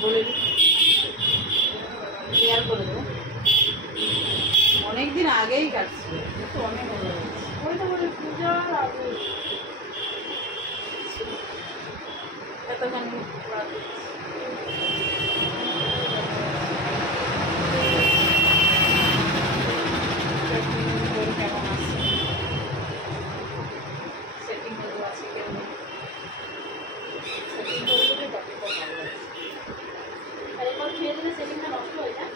বলে দিই ক্লিয়ার করে দেবো। অনেকদিন আগেই কাটছিল, কিন্তু অনেক ভালো হয়েছে। ওইটা বলে পূজার আগে এতক্ষণ কেমন আসছে সেটিং হয়ে আছে কেমন সেটিং করে দিলে তাকে খুব ভালো লাগছে। আর একবার খেয়ে দিলে সেটিংটা নষ্ট হয়ে যায়।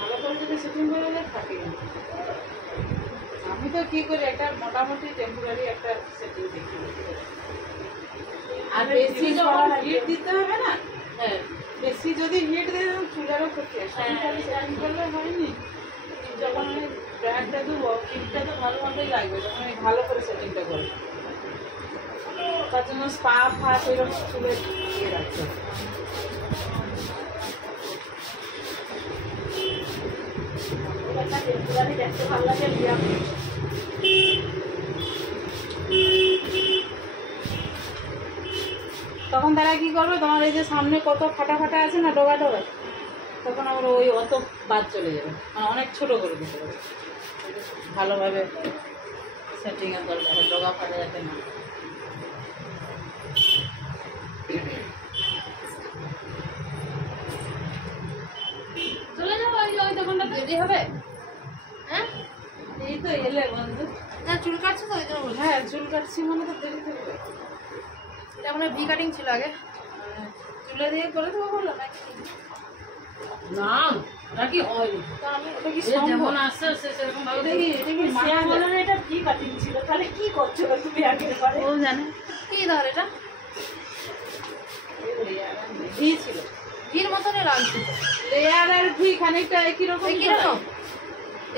ভালো করে যদি সেটিং করে দিলে থাকে না। আমি তো কি করি, একটা মোটামুটি টেম্পোরারি একটা সেটিং দেখি। আর বেশি যখন হিট দিতে হবে না, হ্যাঁ বেশি যদি হিট দিয়ে চুলারও ক্ষতি হয়। সবখানে সেটিং করলে হয়নি। যখন আমি ব্র্যান্ডটা দেবো, হিটটা তো ভালোভাবেই লাগবে যখন আমি ভালো করে সেটিংটা করবো। তার জন্য স্পা ফা সেরকম চুলে দিয়ে রাখতে হবে। একটা টেম্পোরারি দেখতে ভালো লাগে লিয়া। তখন তারা কি করবে, তোমার এই যে সামনে কত ফাটা ফাটা আছে না ডোবা ডোবা, তখন আমার ওই অত বাদ চলে যাবে, মানে অনেক ছোট করে দিতে হবে ভালোভাবে সেটিংয়ের দরকার, ডগা ফাটা যাতে না। চলে যাবো ওই দোকানটা দেরি হবে। হ্যাঁ এই তো এলে বন্ধু। না চুল কাটছো তো ওই জন্য বলছি। হ্যাঁ চুল কাটছি মানে তো দেরি থাকবে। এটা মনে হয় ভি কাটিং ছিল আগে। চুলে দিয়ে করে দেবো বলো নাকি? না নাকি হয় তো আমি ওটা কি যেমন সম্ভব? আসছে সেরকম ভাবে এটা কি মানা যায়? এটা ভি কাটিং ছিল, তাহলে কি করছো তুমি আগের বারে? ও জানে কি ধর এটা ভি ছিল, ভির মতনই লাগছে তো। লেয়ার আর ভি খানিকটা একই রকম। কি রকম?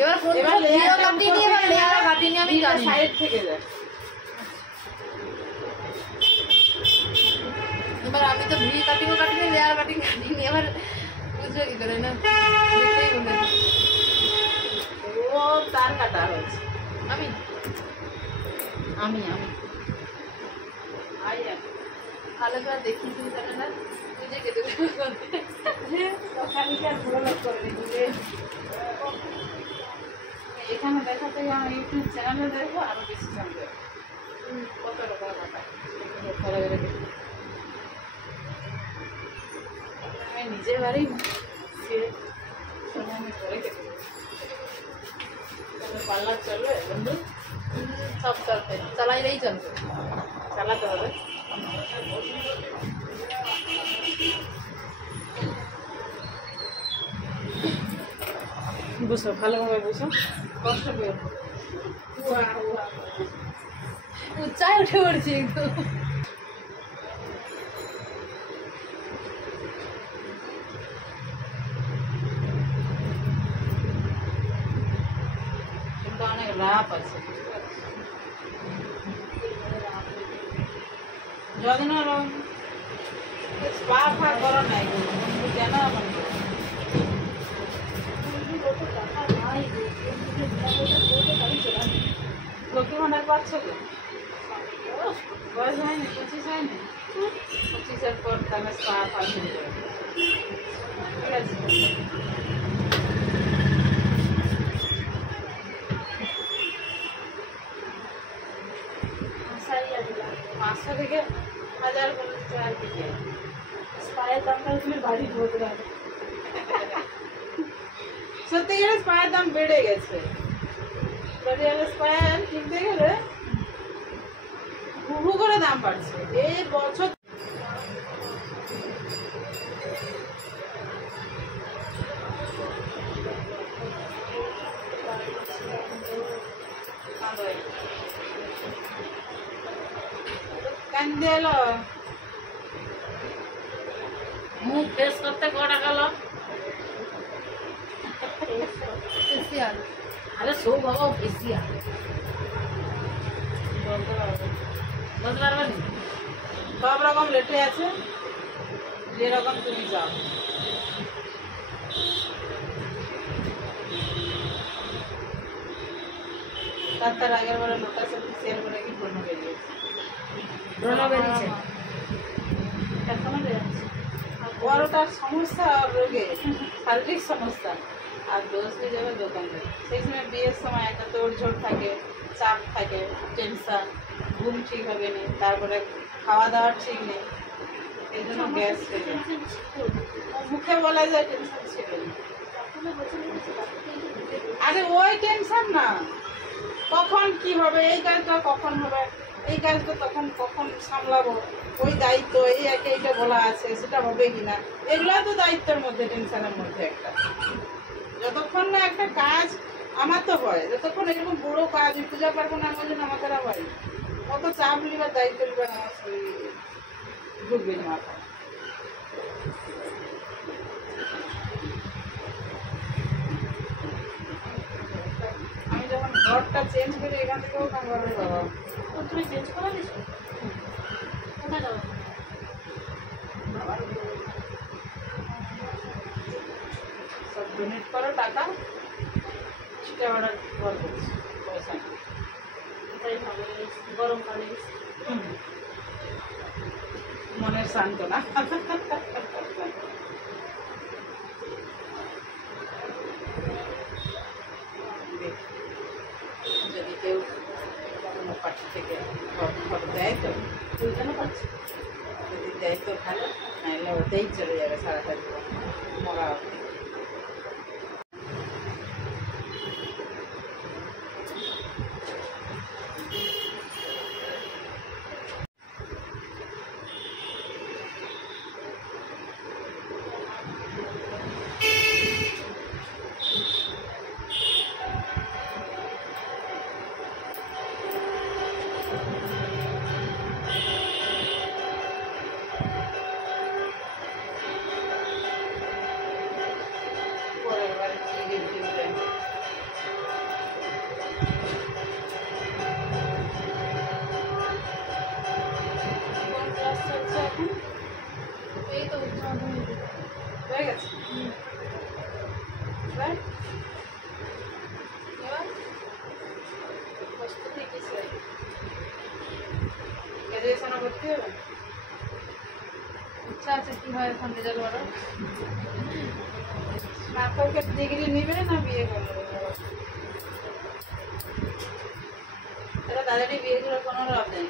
এবার কোন এবার লেয়ার কাটিনি, এবার লেয়ার কাটিনি আমি জানি না। সাইড থেকে যায়। এবার আমি তো ভি কাটিং কাটিনি, লেয়ার কাটিং কাটিনি, এবার বুঝবে কি করে না? দেখতেই বলে ও তার কাটা হয়েছে। আমি আমি আমি আই am। ভালো করে দেখিয়ে দিই তাহলে না বুঝে কেটে এখানে দেখাতে আমার ইউটিউব চ্যানেলে দেখবো আরো বেশি জানতে হবে কত রকম কাটা। আমি নিজে বাড়ি আমি করে কেটে দেবো। পার্লার চলবে বন্ধু? সব চলবে, চালাইলেই চলবে। চালাতে হবে। বুঝো ভালোভাবে বুঝো, কষ্ট পেও। উচ্চায় উঠে পড়ছি একদম। কিন্তু অনেক লাভ আছে। যদিন স্পা ফা করো নাই কেন বন্ধু? লক্ষ্মী ভান্ডার পাচ্ছ তো? বয়স হয়নি, 25 হয়নি? 25-এর পর তাহলে স্পা ফা শুরু করে দেবে। ঠিক আছে? 500 থেকে 1000 বলেছে আর কি। স্পায়ের দামটা তুমি বাড়ি ধরতে পারো। সত্যি গেলে স্পায়ের দাম বেড়ে গেছে। স্পায়ার কিনতে গেলে হু করে দাম বাড়ছে এই বছর। কান্দে এলো মুখ ফ্রেশ করতে ক টাকা লাভ? ফেসিয়াল। আরে সৌ বাবা ফেসিয়াল বলতে পারবে না। সব রকম লেটে আছে, যেরকম তুমি চাও। তার আগের বারে লোটাস শেয়ার করে কি ব্রণ বেরিয়েছে। ব্রণ বেরিয়েছে এখনো বেরোচ্ছে। ও বড়টার সমস্যা আর রোগে শারীরিক সমস্যা, আর দোষ হয়ে যাবে দোকানদার। সেই সময় বিয়ের সময় একটা তোড়ঝোড় থাকে, চাপ থাকে, টেনশন, ঘুম ঠিক হবে না, তারপরে খাওয়া দাওয়ার ঠিক নেই, এই জন্য গ্যাস হয়ে যায়। মুখে বলা যায় টেনশন ছিল না। আরে ওই টেনশন না, কখন কি হবে, এই কাজটা কখন হবে, এই কাজটা তখন কখন সামলাবো, ওই দায়িত্ব, এই একে এইটা বলা আছে সেটা হবে কিনা, এগুলো তো দায়িত্বের মধ্যে, টেনশনের মধ্যে একটা। যতক্ষণ না একটা কাজ আমার তো হয়, যতক্ষণ এরকম বড় কাজ পূজা পার্বণ আমার জন্য আমার দ্বারা হয়, অত চাপ নিবার দায়িত্ব নিবার আমার শরীর ঢুকবে না মাথায়। আমি যখন ঘরটা চেঞ্জ করি এখান থেকেও কামড়াবে বাবা। তুমি চেঞ্জ করে দিছো? কোথায় যাবো? সব ডোনেট করো টাকা, সেটা অর্ডার ঘর করছি, পয়সা নেই। এটাই ভালো, গরমকালে মনের সান্ত্বনা। যদি কেউ কোনো পার্টি থেকে ঘর দেয় তো ওইখানে পাচ্ছি, যদি দেয় তো ভালো, নাহলে ওতেই চলে যাবে সারাটা জীবন মরা অবধি। পরের বার কি গিফট দিবে? কোন ক্লাস চলছে এখন? এই তো উচ্চ মাধ্যমিক হয়ে গেছে এবার? এবার প্রস্তুতি কিসের? গ্র্যাজুয়েশনে ভর্তি হবে? ইচ্ছা আছে, কি হয় এখন রেজাল্ট বড়। স্নাতকের ডিগ্রি নিবে না বিয়ে করবে? এটা তাড়াতাড়ি বিয়ে করে কোনো লাভ নেই,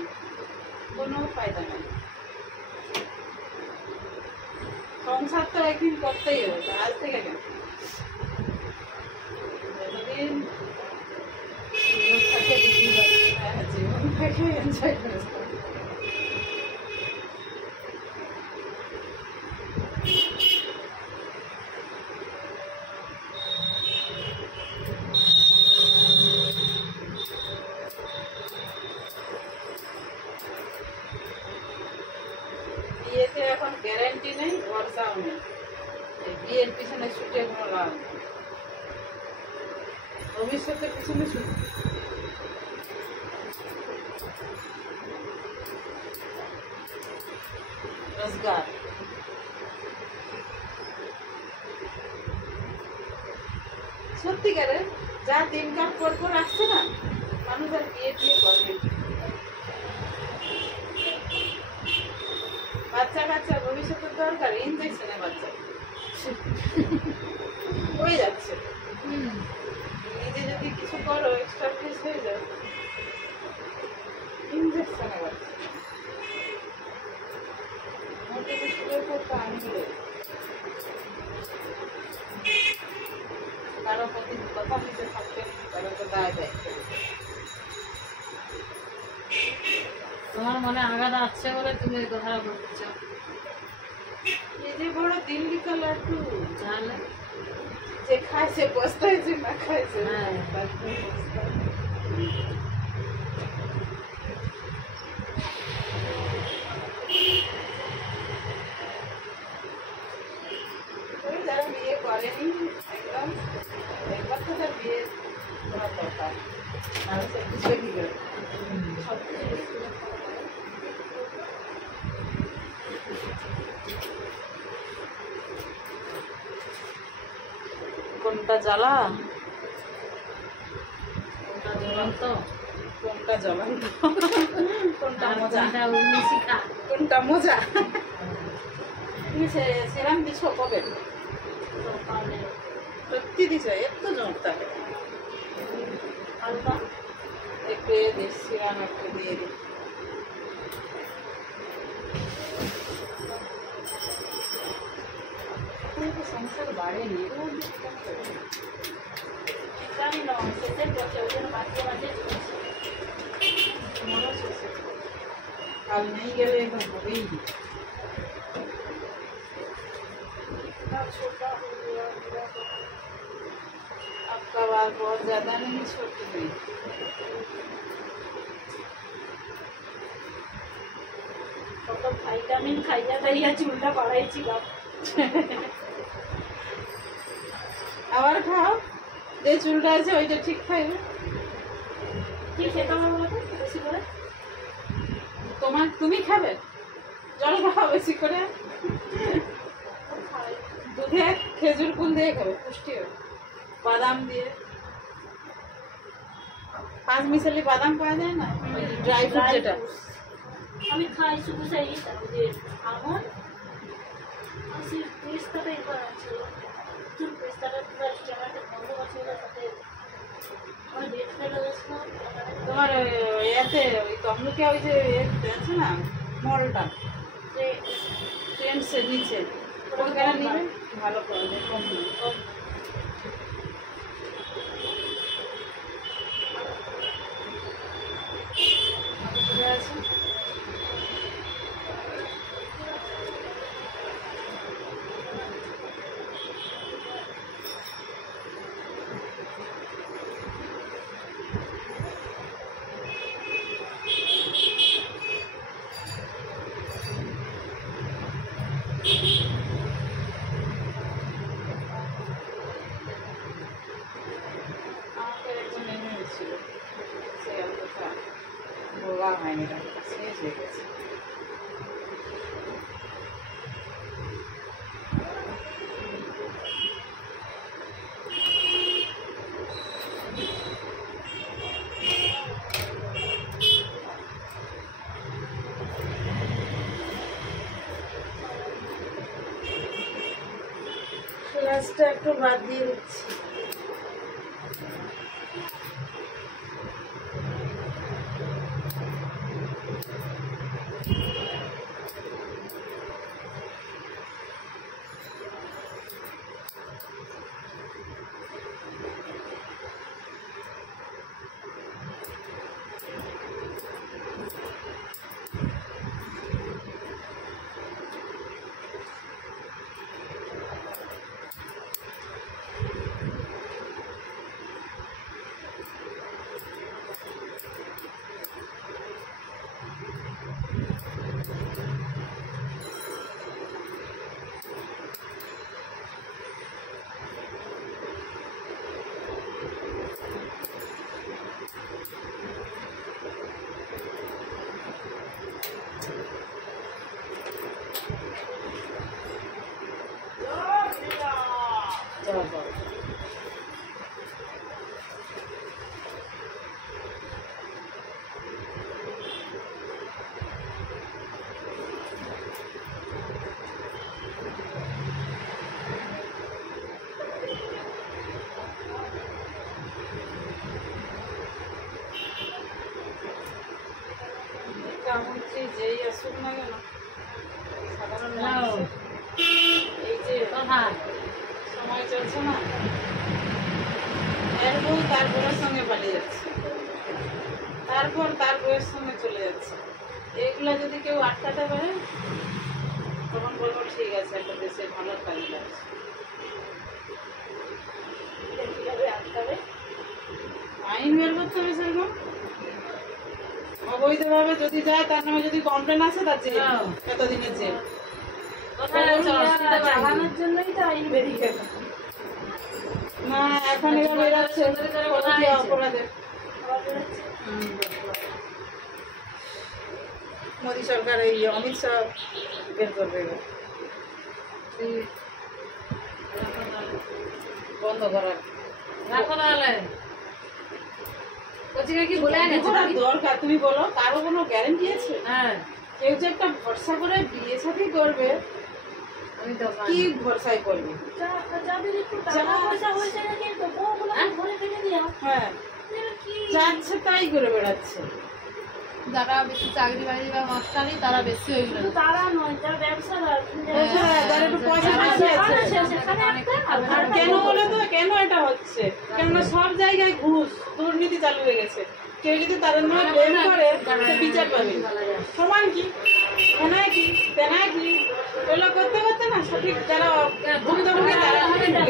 কোনো ফায়দা নেই। সংসার তো একদিন করতেই হবে, তো আজ থেকে কেন? যতদিন সুযোগ থাকে ডিগ্রি করতে, জীবন থেকে এনজয় করে যাবে। বিয়েতে এখন গ্যারান্টি নেই, ভরসাও নেই। এই বিয়ের পিছনে ছুটে কোনো লাভ নেই, ভবিষ্যতের পিছনে ছুটে। রোজগার সত্যিকারের যা দিনকাল পর পর আসছে না, মানুষ আর বিয়ে টিয়ে করবে। বাচ্চা কাচ্চা ভবিষ্যতের দরকার, ইনজেকশনে বাচ্চা হয়ে যাচ্ছে। নিজে যদি কিছু করো এক্সট্রা ফিস হয়ে যাবে, ইনজেকশনে বাচ্চা। মোটে শুরু করতে আনবে, কারো প্রতি কথা দিতে থাকবে, কারো তো দায় দায়িত্ব। তোমার মনে আঘাত আসছে বলে তুমি এই কথাটা বলতে চাও। এই যে বড় দিল্লি কা লাড্ডু, তাহলে যে খায় সে পস্তায়, যে না খায় সে হ্যাঁ। ওই যারা বিয়ে করেনি একদম, একবার তো তার বিয়ে করা দরকার, আর সে বুঝবে কি করে সব কিছু। কোনটা জ্বালা, ওটা জ্বলন্ত, কোনটা জ্বলন্ত, কোনটা মজা, কোনটা উর্মি শিখা। কোনটা মজা। তুমি সিরাম দিছো কবে? সত্যি দিছো? এত জোর থাকে হালকা একটু সিরাম একটু দিয়ে দিই। সংসার বাড়েনি জানি না শেষে পড়ছে ওই জন্য মাঝে মাঝে চলছে। তোমারও শেষে কাল নেই গেলে এখন হবেই না। छोटा हो गया मेरा तो। आपका बाल बहुत ज्यादा नहीं छोटी हुई। কত ভিটামিন খাইয়া দাইয়া চুলটা বাড়াইছিলাম। আবার খাও, যে চুলটা আছে ওইটা ঠিক থাকবে। কি খেতে হবে বলো তো বেশি করে? তুমি খাবে, জল খাও বেশি করে, দুধে খেজুর কুল দিয়ে খাবে, পুষ্টি হবে, বাদাম দিয়ে, 5 মিশালি বাদাম পাওয়া যায় না, ওই ড্রাই ফ্রুট যেটা। আমি খাই শুধু সেই যে আমন্ড আর সেই পেস্তাটা একবার আছে চুল পেস্তাটা পুরো স্ট্যান্ডার্ড বন্ধ আছে সাথে আমার ডেট ফেল হয়েছিল। তোমার এতে ওই তমলুকে ওই যে আছে না মলটা যে ট্রেন্ডসের নিচে ওখানে নিবে ভালো পাওয়া যায়, কম দামে। আছে আমাকে একজন এনে দিয়েছিল, সে অতটা বলা হয়নি, শেষ হয়ে গেছে। গ্লাসটা একটু বাদ দিয়ে দিচ্ছি। কামড়ছি যেই আসুক না কেন সাধারণ মানুষ এই যে সময় চলছে না, এর বউ তার বউয়ের সঙ্গে পালিয়ে যাচ্ছে, তারপর তার বউয়ের সঙ্গে চলে যাচ্ছে। এইগুলা যদি কেউ আটকাতে পারে তখন বলবো ঠিক আছে, একটা দেশের ভালো কাজ লাগছে। আটকাবে আইন বের করতে হবে সেরকম, অবৈধভাবে যদি যায় তার নামে যদি কমপ্লেন আসে তার জেল, এতদিনের জেল। চালানোর জন্যই তো আইন বেরিয়ে গেল না এখন এরা বেরাচ্ছে অপরাধে। মোদী সরকার এই অমিত শাহ বের করবে, বন্ধ করার দরকার। তুমি বলো কারো কোনো গ্যারেন্টি আছে? কেউ যে একটা ভরসা করে বিয়ে সাথে করবে কি ভরসায় করবি? যাদের একটু টাকা পয়সা হয়েছে না কিন্তু বউগুলো ঘরে ফেলে দিয়া হ্যাঁ, যাচ্ছে তাই করে বেড়াচ্ছে। যারা বেশি চাকরি বাকরি বা মাস্টারি তারা বেশি হয়ে গেল। তারা নয়, যারা ব্যবসাদার যারা একটু পয়সা বেশি আছে। সেখানে একটা আর কেন বলে তো, কেন এটা হচ্ছে? কেননা সব জায়গায় ঘুষ দুর্নীতি চালু হয়ে গেছে। কেউ যদি তার নামে ব্লেম করে সে বিচার পাবে। সমান কি তেনা কি তেনা কি এগুলো করতে করতে না সঠিক যারা ভুক্তভোগী তারা ঢুকে যায়।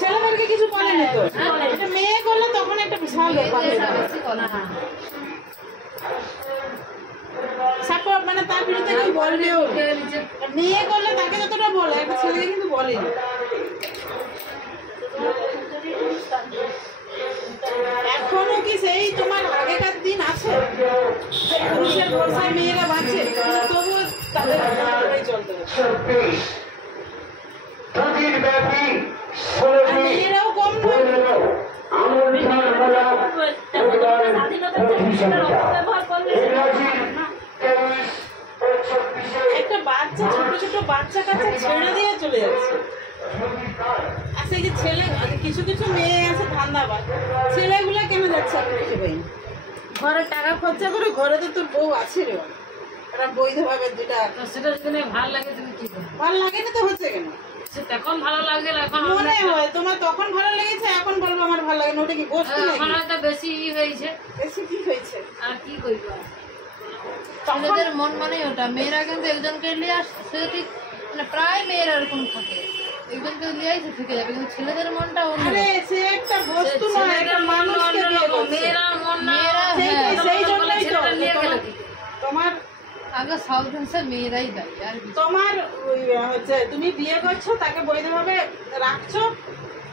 ছেলেদেরকে কিছু বলেনি তো, একটা মেয়ে করলে তখন একটা বিশাল ব্যাপার হয়ে যাবে। সাপোর্ট মানে তার বিরুদ্ধে কেউ বলবেও, মেয়ে করলে তাকে যতটা বলে একটা ছেলেকে কিন্তু বলেনি। এখনো কি সেই তোমার আগেকার দিন আছে যে পুরুষের ভরসায় মেয়েরা বাঁচে? তবুও তাদের চলতে হবে। মেয়েরাও কম নয়। একটা বাচ্চা ছোট ছোট বাচ্চা কাচ্চা ছেড়ে দিয়ে চলে যাচ্ছে। আর সেই যে ছেলে কিছু কিছু মেয়ে আছে ধান্দাবাজ, ছেলেগুলা কেন যাচ্ছে আমি বুঝতে পারি না। ঘরে টাকা খরচা করে, ঘরে তো তোর বউ আছে রে, ওরা বৈধভাবে দুটা। সেটা যদি ভালো লাগে তুমি কি করো? ভালো লাগে না তো হচ্ছে কেন? তখন ভালো লাগে, এখন মনে হয় তোমার তখন ভালো লেগেছে, এখন বলবো আমার ভালো লাগে না। ওটা কি বস্তু নাকি? এখন হয়তো বেশি হয়েছে। বেশি কি হয়েছে আর কি করবো? তখন ছেলেদের মন মানে ওটা। মেয়েরা কিন্তু একজনকে নিয়ে আসছে, ঠিক মানে প্রায় মেয়েরা এরকম থাকে, একজনকে নিয়ে আসে থেকে যাবে, কিন্তু ছেলেদের মনটা অন্য। আরে সে একটা বস্তু নয়, একটা মানুষকে দিয়ে করছে। মেয়েরা মন না, সেই জন্যই তো তোমার আগে সাউথ ইন্ডিয়ার মেয়েরাই দেয়। আর তোমার হচ্ছে তুমি বিয়ে করছো, তাকে বৈধভাবে রাখছো,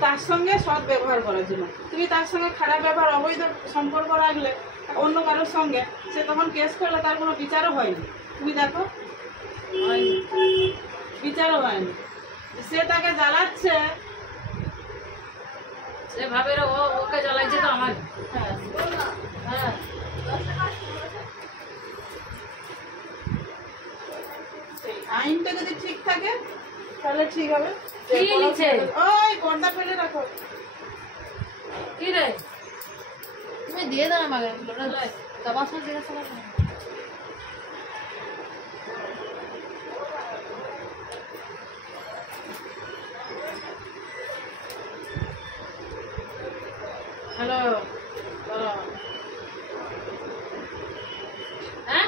তার সঙ্গে সৎ ব্যবহার করার জন্য। তুমি তার সঙ্গে খারাপ ব্যবহার, অবৈধ সম্পর্ক রাখলে অন্য কারোর সঙ্গে, সে তখন কেস করলে তার কোনো বিচারও হয়নি। তুমি দেখো বিচারও হয়নি, সে তাকে জ্বালাচ্ছে। সেভাবে ওকে জ্বালাইছে তো আমার। হ্যাঁ হ্যাঁ, আইনটা যদি ঠিক থাকে তাহলে ঠিক হবে। কি লিখছে? ওই পর্দা ফেলে রাখো। কি রে তুমি দিয়ে দাও আমাকে, তোমার সাথে জিজ্ঞাসা করো। হ্যালো, হ্যাঁ,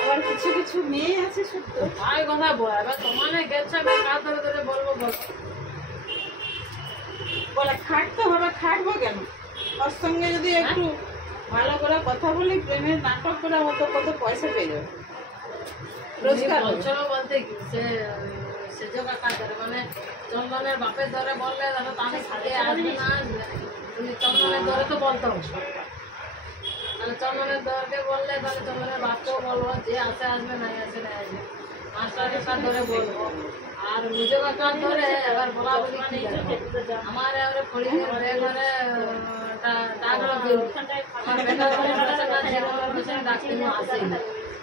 আবার কিছু কিছু মেয়ে আছে সত্য ভাই কথা বল। এবার তোমার গেছে, আমি কাজ ধরে ধরে বলবো বলে খাটতে হবে। খাটবো কেন? ওর সঙ্গে যদি একটু ভালো করে কথা বলি, প্রেমের নাটক করে হতো, কত পয়সা পেয়ে যাবে, রোজগার হবে। বলছিল বলতে কি সে যোগা কাজ করে, মানে চন্দনের বাপের ধরে বললে ধরো তাহলে সাথে আসবে না আসবে, তুমি চন্দনের ধরে তো বলতে হবে। তাহলে চন্দনের দরকে বললে তাহলে চন্দনের বাপকেও বলবো, যে আসে আসবে নাই আসে নাই আসবে, মাস্টারের কাজ ধরে বলবো। আর নিজের কাজ ধরে এবার বলা বলি কি আমার এবারে ফড়িংয়ের ঘরে টাকা দিল, আমার বেটার ডাক্তার আসেই।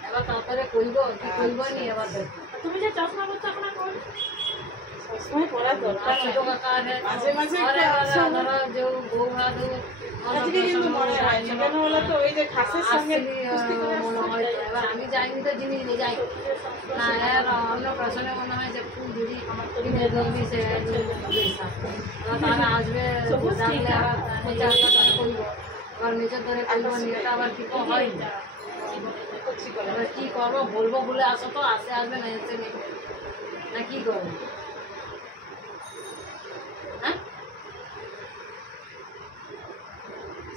এবার তারপরে কইব কি কইব নি, এবার দেখো তুমি যে চশমা করছো আপনার কোন সবসময় পড়ার দরকার নেই। ছোট কাকা মাঝে মাঝে একটু আচ্ছা হয়। আজকে কিন্তু মনে হয়নি, কেন বলো তো, ওই যে খাসের সঙ্গে কুস্তি করে মনে হয়। এবার আমি যাইনি তো জিনিস নিয়ে যাই না, এর অন্য প্রশ্নে মনে হয় যে ফুল দিদি আমার কিনে দিবি, সে তারা আসবে জানলে আবার পঞ্চাশ টাকা করবো, আবার নিজের ধরে করবো, নিজেটা আবার কি হয় না। এবার কি করবো, বলবো বলে আসো তো, আসে আসবে না এসে নেই না, কি করবো? হ্যাঁ,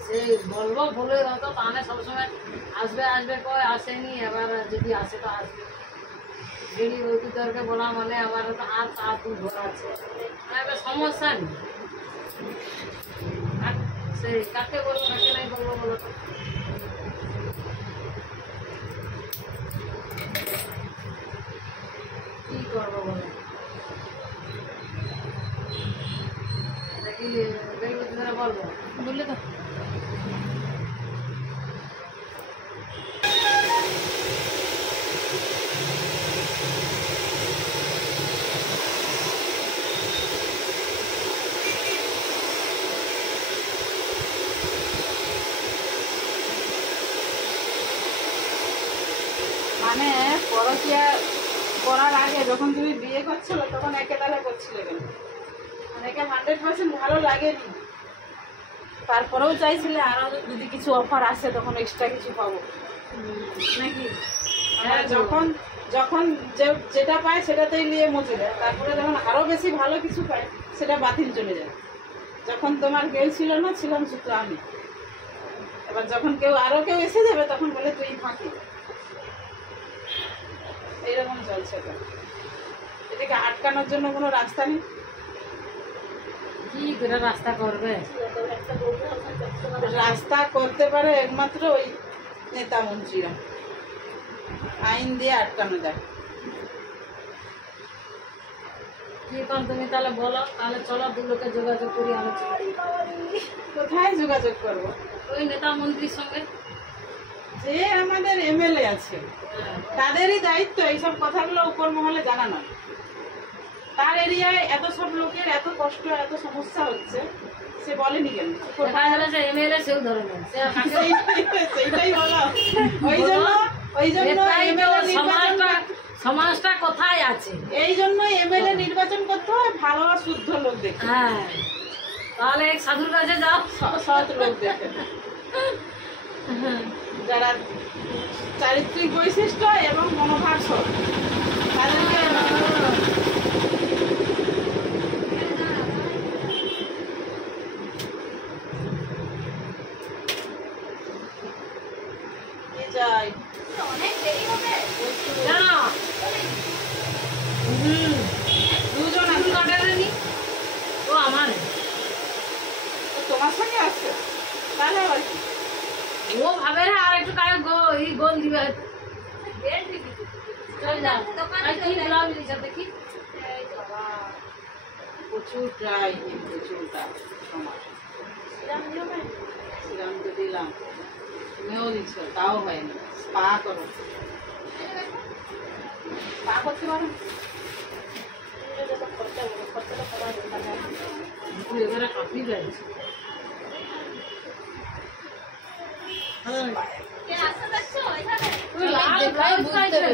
সেই বলবো বলে হতো, তাহলে সবসময় আসবে আসবে কয়, আসেনি। এবার যদি আসে তো আসবে, যদি ওইদিকে বলা মানে আবার আর তার ঘোরা আছে, এবার সমস্যা নেই। সেই কাকে বলবো কাকে নাই বলবো বলো তো? কি করবো বলো? দেখি বলবো বললে তো মানে পরকীয়া করার আগে যখন তুমি বিয়ে করছিলে তখন একে তালে করছিলে কেন? মানে একে 100% ভালো লাগেনি, তারপরেও চাইছিলে আরো যদি কিছু অফার আসে তখন এক্সট্রা কিছু পাবো নাকি? হ্যাঁ, যখন যখন যেটা পায় সেটাতেই নিয়ে মুছে দেয়, তারপরে যখন আরো বেশি ভালো কিছু পায় সেটা বাতিল চলে যায়। যখন তোমার কেউ ছিল না, ছিলাম শুধু আমি। এবার যখন কেউ এসে যাবে তখন বলে তুই ফাঁকি। এইরকম চলছে তো। এটাকে আটকানোর জন্য কোনো রাস্তা নেই। কি করে রাস্তা করবে? একটা বলতে রাস্তা করতে পারে একমাত্র ওই নেতা মন্ত্রীরা, আইন দিয়ে আটকানো যায়। কি কর তুমি তাহলে বলো, তাহলে চলো দু লোকে যোগাযোগ করি আলোচনা। কোথায় যোগাযোগ করব? ওই নেতা মন্ত্রীর সঙ্গে। যে আমাদের এমএলএ আছে হ্যাঁ। তাদেরই দায়িত্ব এইসব কথাগুলো উপর মহলে জানানো। তার এরিয়ায় এত সব লোকের এত কষ্ট এত সমস্যা হচ্ছে, সে বলেনি কেন? দেখা গেলে সে এমএলএ সেও ধরে নেয়, সে আর কাকে সেইটাই বলো। ওই জন্য সমাজটা কোথায় আছে? এই জন্য এমএলএ নির্বাচন করতে হয় ভালো আর শুদ্ধ লোক দেখে। হ্যাঁ, তাহলে এক সাধুর কাছে যাও, সৎ লোক দেখে, যারা চারিত্রিক বৈশিষ্ট্য এবং মনোভাব সৎ, তাদেরকে যায়। জানো দুজন চুল আছে, কাটারেনি ও আমার, তো তোমার সঙ্গে আসছে, তাহলে আবার কি? ও ভাবে না আর একটু কায় গোল দিবে। চল যাও, আর কি ব্লাউজ দিছে দেখি। প্রচুর ট্রাই, প্রচুরটা তোমার সিরাম তো দিলাম, তুমিও দিচ্ছ, তাও হয়নি। স্পা করো, স্পা করতে পারো। এবারে কাঁপি যাচ্ছে। লাল ব্লাউজ চাইছে,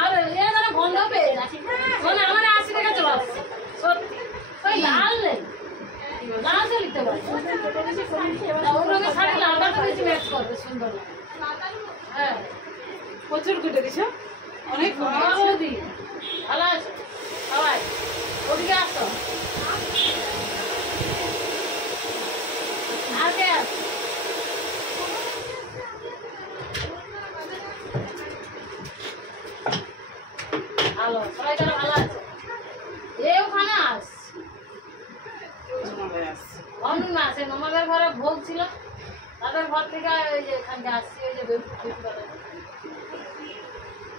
আর এ যেন গন্ধ পেয়ে যাচ্ছে। মানে আমার 80 টাকা চলে আসছে সত্যি। ওই লাল নেই, লাল দিয়ে নিতে পারি। ওর রঙের শাড়ি লালটা তো বেশি ম্যাচ করবে, সুন্দর লাগে। হ্যাঁ, প্রচুর কেটে দিছো, অনেক বৌদি ভালো আছে সবাই? ওদিকে আসো, আর কে আছে? ভালো, সবাই তারা ভালো আছে? এ ওখানে আস, অন্য না আছে, আমাদের ঘরে ভোগ ছিল, তাদের ঘর থেকে ওই যে এখানটা আসছি, ওই যে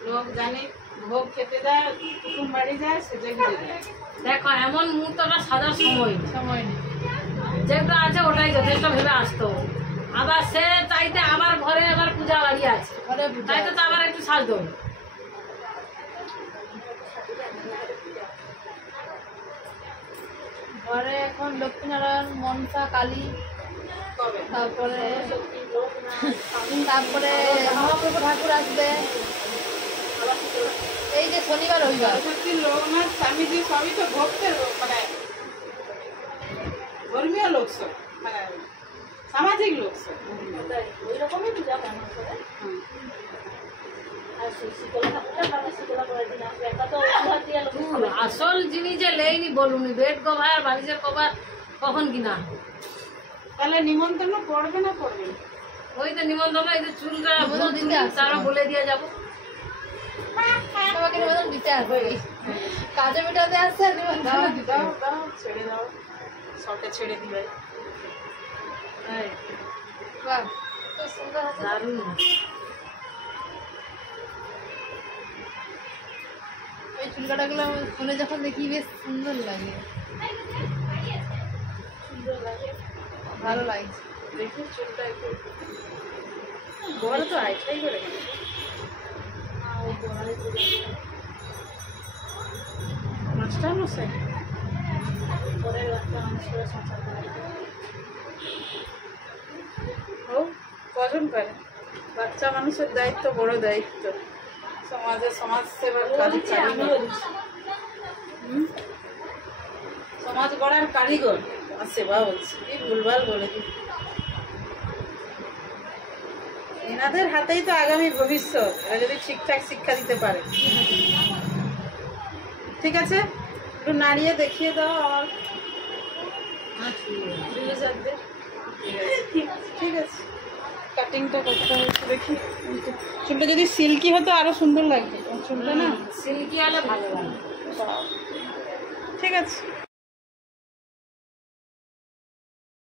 লোক জানি ভোগ খেতে যায়, কুটুম বাড়ি যায়, সেজে গিয়ে যায়। দেখো এমন মুহূর্তটা সাজার সময় নেই। সময় নেই। যেটা আছে ওটাই যথেষ্ট ভেবে আসতো। আবার সে চাইতে আমার ঘরে আবার পূজা বাড়ি আছে, ঘরে পূজা চাইতে তো আবার একটু সাজতো। ঘরে এখন লক্ষ্মীনারায়ণ, মনসা, কালী, কবে? তারপরে মহাপ্রভু ঠাকুর আসবে এই যে শনিবার রবিবার। সরস্বতী, লোকনাথ, স্বামীজি সবই তো ভক্তের, মানে ধর্মীয় লোক সব, মানে সামাজিক লোক সব। ওই রকমই পূজা কেমন করে। আর শীতলা ঠাকুরটা ভালো, শীতলা পরের দিন আসবে। একটা তো উপহার দিয়ে আসল জিনিস যে লেইনি বলুনি, বেড কভার বালিশের কভার কখন কিনা। তাহলে নিমন্ত্রণ পড়বে না পড়বে না? ওই তো নিমন্ত্রণ, এই যে চুলটা নিমন্ত্রণ দিতে আসছে। তারা বলে দিয়ে যাবো। তোমাকে নিমন্ত্রণ দিতে আসবে, কাজে মেটাতে আসছে নিমন্ত্রণ দিতে। দাও দাও, ছেড়ে দাও, সবটা ছেড়ে দিবে। বাহ, খুব সুন্দর আছে। দারুণ। এই চুল কাটাগুলো ফোনে যখন দেখি বেশ সুন্দর লাগে। সুন্দর লাগে। ভালো লাগছে। দেখি চুলটা একটু বড় তো আইটাই করে মাস্টার মশাই ও কজন পারে? বাচ্চা মানুষের দায়িত্ব বড় দায়িত্ব, সমাজ সেবার কারিগর, সমাজ গড়ার কারিগর আর সেবা হচ্ছে। কি ভুলভাল বলে দিই, এনাদের হাতেই তো আগামী ভবিষ্যৎ, এরা যদি ঠিকঠাক শিক্ষা দিতে পারে। ঠিক আছে, একটু নাড়িয়ে দেখিয়ে দাও আমার। ঠিক আছে, কাটিংটা করতে হচ্ছে দেখি। চুলটা যদি সিল্কি হতো আরো সুন্দর লাগতো, চুলটা না সিল্কি হলে ভালো লাগে। ঠিক আছে।